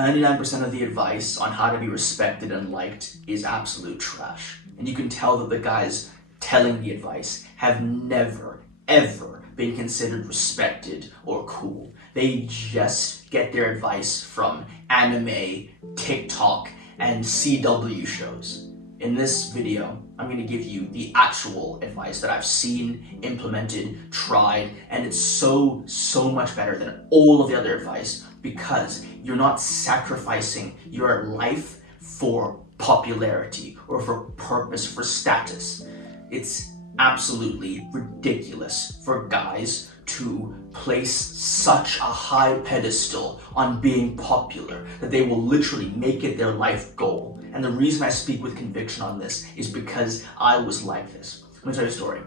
99% of the advice on how to be respected and liked is absolute trash. And you can tell that the guys telling the advice have never, ever been considered respected or cool. They just get their advice from anime, TikTok, and CW shows. In this video, I'm going to give you the actual advice that I've seen, implemented, tried, and it's so much better than all of the other advice because you're not sacrificing your life for popularity or for purpose, for status. It's absolutely ridiculous for guys to place such a high pedestal on being popular that they will literally make it their life goal. And the reason I speak with conviction on this is because I was like this. Let me tell you a story.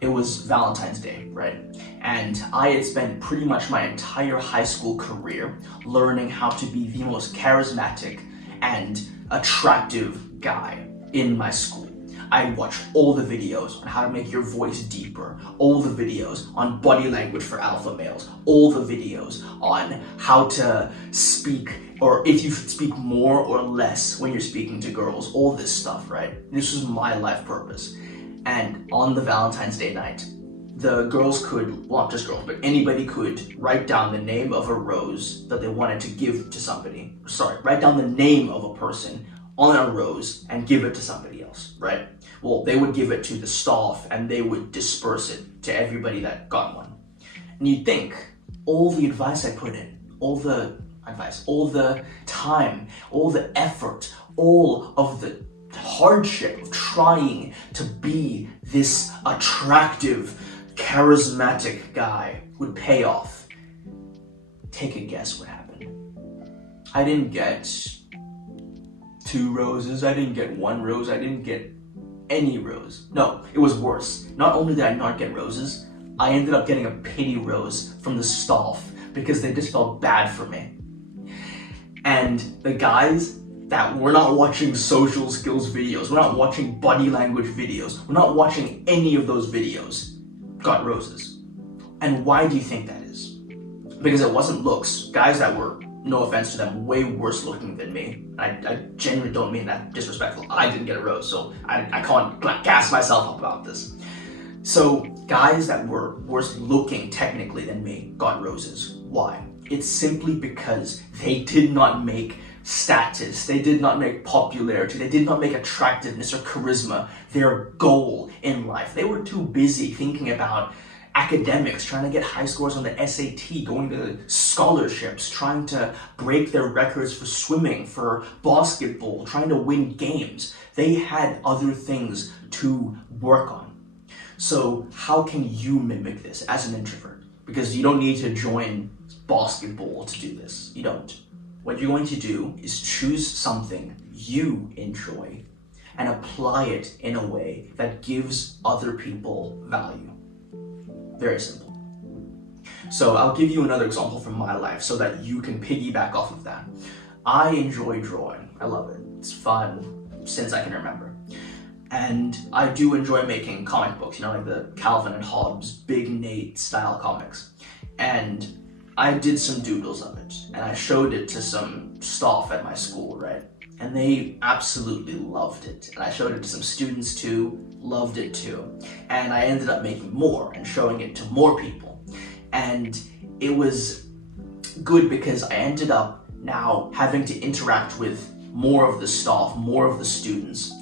It was Valentine's Day, right? And I had spent pretty much my entire high school career learning how to be the most charismatic and attractive guy in my school. I watched all the videos on how to make your voice deeper, all the videos on body language for alpha males, all the videos on how to speak, or if you should speak more or less when you're speaking to girls, all this stuff, right? This was my life purpose. And on the Valentine's Day night, the girls could, well, not just girls, but anybody could write down the name of a rose that they wanted to give to somebody. Sorry, write down the name of a person on a rose and give it to somebody else, right? Well, they would give it to the staff and they would disperse it to everybody that got one. And you'd think all the advice I put in, all the advice, all the time, all the effort, all of the hardship of trying to be this attractive, charismatic guy would pay off. Take a guess what happened. I didn't get 2 roses, I didn't get 1 rose, I didn't get any rose. No, it was worse. Not only did I not get roses, I ended up getting a pity rose from the staff because they just felt bad for me. And the guys that were not watching social skills videos, we're not watching body language videos, we're not watching any of those videos, got roses. And why do you think that is? Because it wasn't looks. Guys that were, no offense to them, way worse looking than me. I genuinely don't mean that disrespectful. I didn't get a rose, so I can't gas myself up about this. So guys that were worse looking technically than me got roses. Why? It's simply because they did not make status, they did not make popularity, they did not make attractiveness or charisma their goal in life. They were too busy thinking about academics, trying to get high scores on the SAT, going to scholarships, trying to break their records for swimming, for basketball, trying to win games. They had other things to work on. So how can you mimic this as an introvert? Because you don't need to join basketball to do this. You don't. What you're going to do is choose something you enjoy and apply it in a way that gives other people value. Very simple. So I'll give you another example from my life so that you can piggyback off of that. I enjoy drawing. I love it. It's fun since I can remember. And I do enjoy making comic books, like the Calvin and Hobbes, Big Nate style comics. And I did some doodles of it and I showed it to some staff at my school, right? And they absolutely loved it. And I showed it to some students too, loved it too. And I ended up making more and showing it to more people. And it was good because I ended up now having to interact with more of the staff, more of the students,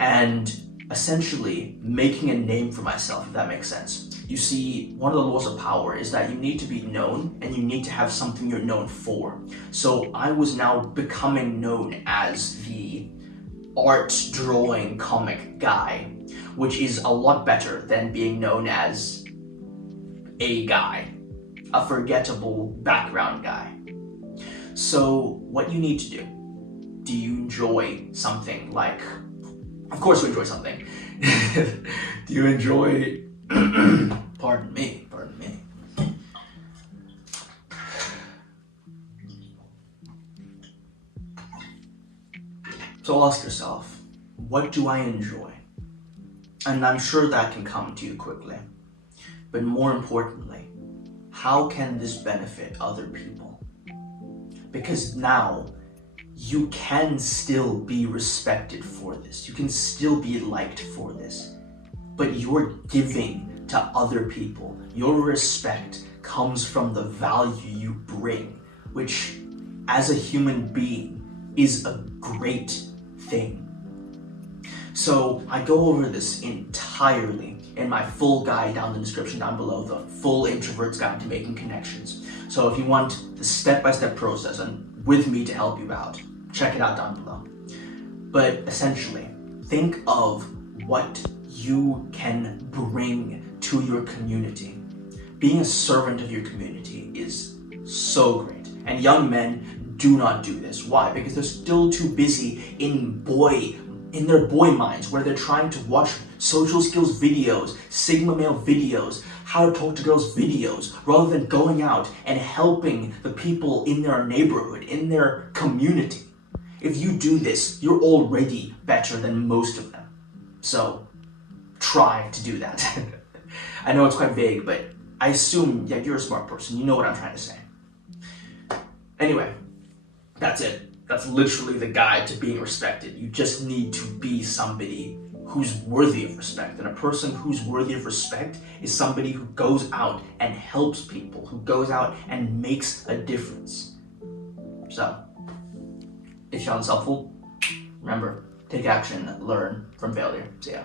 and essentially making a name for myself, if that makes sense. You see, one of the laws of power is that you need to be known and you need to have something you're known for. So I was now becoming known as the art drawing comic guy, which is a lot better than being known as a guy, a forgettable background guy. So what you need to do you enjoy something like, of course you enjoy something. Do you enjoy pardon me. So ask yourself, what do I enjoy? And I'm sure that can come to you quickly. But more importantly, how can this benefit other people? Because now you can still be respected for this. You can still be liked for this. But your giving to other people, your respect comes from the value you bring, which as a human being is a great thing. So I go over this entirely in my full guide down in the description down below, the full Introvert's Guide to Making Connections. So if you want the step-by-step process and with me to help you out, check it out down below. But essentially, think of what you can bring to your community. Being a servant of your community is so great. And young men do not do this. Why? Because they're still too busy in their boy minds, where they're trying to watch social skills videos, Sigma male videos, how to talk to girls videos, rather than going out and helping the people in their neighborhood, in their community. If you do this, you're already better than most of them. So try to do that. I know it's quite vague, but I assume, yeah, you're a smart person. You know what I'm trying to say. Anyway, that's it. That's literally the guide to being respected. You just need to be somebody who's worthy of respect. And a person who's worthy of respect is somebody who goes out and helps people, who goes out and makes a difference. So, if you found this helpful, remember, take action, learn from failure. See ya.